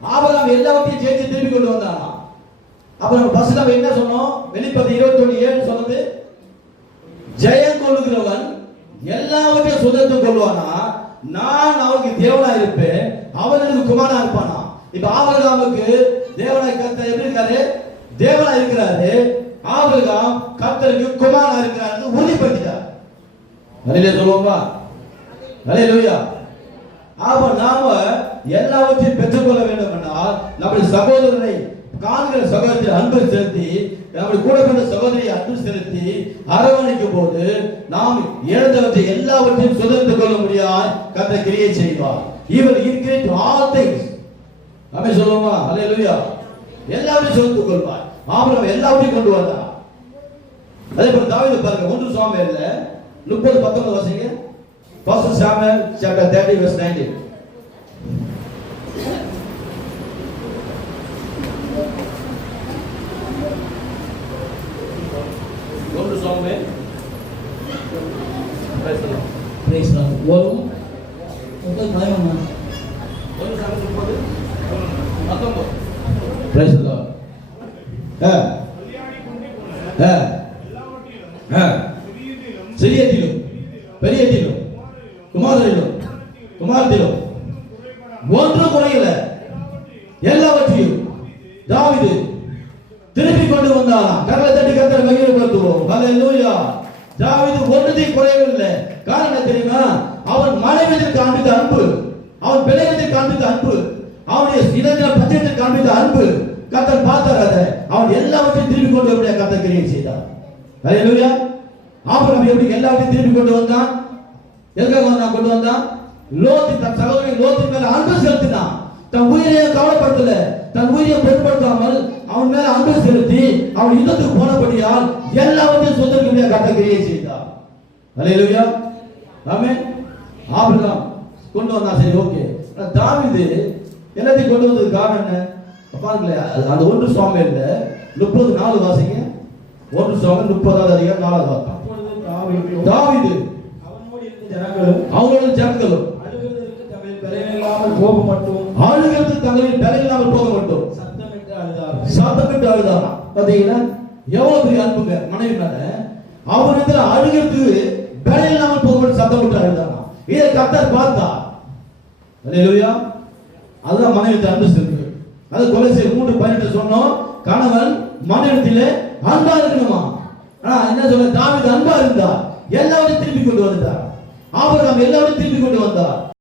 Abraham எல்லாவற்றையும் ஜெயிச்சு திருப்பி கொண்டு வந்தானா. அப்புறம் பஸ்ல என்ன சொன்னோம்? வெளிப்பது 21:7 சொன்னது, ஜெயம் கொள்ளுகிறவன் எல்லாவற்றையும் சுதந்திரம் கொள்வானா, நான் அவனுக்கு தேவனா இருப்பேன், அவன் எனக்கு குமாரனா இருப்பானா. இப்ப ஆபிரகாமுக்கு தேவனாய் கர்த்தர் எப்படி இருக்காரு? தேவனா இருக்கிறாரு. ஆபிரகாம் கர்த்தருக்கு குமாரனா இருக்கிறாரு உறுதிப்படுத்திட்டார். ஹல்லேலூயா சொல்லுவோமா? ஹல்லேலூயா. அப்ப நாம எல்லாவற்றையும் பெற்றுக்கொள்ள வேண்டும் என்றால் நம்முடைய சகோதரனை காண்கிற சகோதரி அன்பு செலுத்தி, நம்முடைய கூட பிறந்த சகோதரியை அன்பு செலுத்தி அரவணைக்கும் போது நாம் இழந்தவற்றை எல்லாவற்றையும் சுதந்திரத்துக் கொள்ள முடியாது கர்த்தர் கிரியை செய்வார். He will increase all things. நாம சொல்லுவோமா? ஹல்லேலூயா. எல்லாவற்றையும் சுதந்திரத்துக் கொள்வார். ஆபிரகாம் எல்லாவற்றையும் கொண்டு வந்தார். அதே போல தாவீது பாருங்க, 1 சாமுவேல்ல 30:19 வாசிங்க. 1 Samuel chapter 30 verse 19. Praise the Lord. வரும் முதல் தலைவனா 1 Samuel 30:19. Praise the Lord. சிறியதிலும் பெரியதிலும் குமாரத்திலும் ஒன்று குறையில எல்லாவற்றையும் தாவீது திருப்பி கொண்டு வந்தாராம். கரலை தட்டி கர்த்தரை மகிமைப்படுத்துவோம். ஹல்லேலூயா. தாவீது ஒன்றுத்தையும் குறையவில்லை. காரணம் தெரியுமா? அவன் மனைவிக்கு காண்பித்த அன்பு, அவன் பிள்ளைகளுக்கு காண்பித்த அன்பு, அவனுடைய இளைஞர் பட்சத்தில் காண்பித்த அன்பு கர்த்தர் பார்த்தார். அதை அவன் எல்லாவற்றையும் திருப்பி கொண்டு வர கர்த்தர் கிரியை செய்தார். ஹல்லேலூயா. ஆபிரகாம் எப்படி எல்லாவற்றையும் திருப்பி கொண்டு வந்தான்? எதுக்காக கொண்டு வந்தான்? லோத்து தன் சகோதரன் லோத்து மேல அன்பு செலுத்தினான். தன் உயிரை கவலைப்படுத்தல, தன் உயிரை பொருட்படுத்தாமல் அவன் மேல அன்பு செலுத்தி அவன் யுத்தத்துக்கு போனபடியால் எல்லாவற்றையும் சொந்தக்கூடிய கர்த்தர் கிரியை செய்தார். ஹல்லேலூயா. ஆமென். ஆபிரகாம் கொண்டு வந்தா சரி, ஓகே. தாவீது எல்லாத்தையும் கொண்டு வந்ததுக்கு காரணம் என்ன? பாருங்களேன், அந்த 1 சாமுவேல்ல 30:4 வாசிங்க. 1 சாமுவேல் 30வது அதிகாரம் 4வது வாசகம். தாவீது அவங்களோட ஜனங்களும் அழுகிறதற்கு தங்களின் பலனில்லாமல் போக மட்டும் சத்தமிட்டு அழுதாராம். பாத்தீங்கன்னா எவ்வளவு பெரிய அன்புங்க மனைவி மேல. அவரிடத்துல அழுகிறதுக்கு பலன் இல்லாமல் போக மட்டும் சத்தமிட்டு அழுதாராம். இதை கர்த்தர் பார்த்தார். ஹல்லேலூயா. அதுதான் மனைவி அன்பு செலுத்து. அது கொலோசியர் 3:18 சொன்னோம், கணவன் மனைவியிலே அன்பா இருக்கணுமா. ஆனா என்ன சொல்ல, தாவீது அன்பா இருந்தார், எல்லாவற்றையும் திருப்பி கொண்டு வந்தார். ஆபிரகாம் எல்லாவற்றையும் திருப்பி கொண்டு வந்தார்.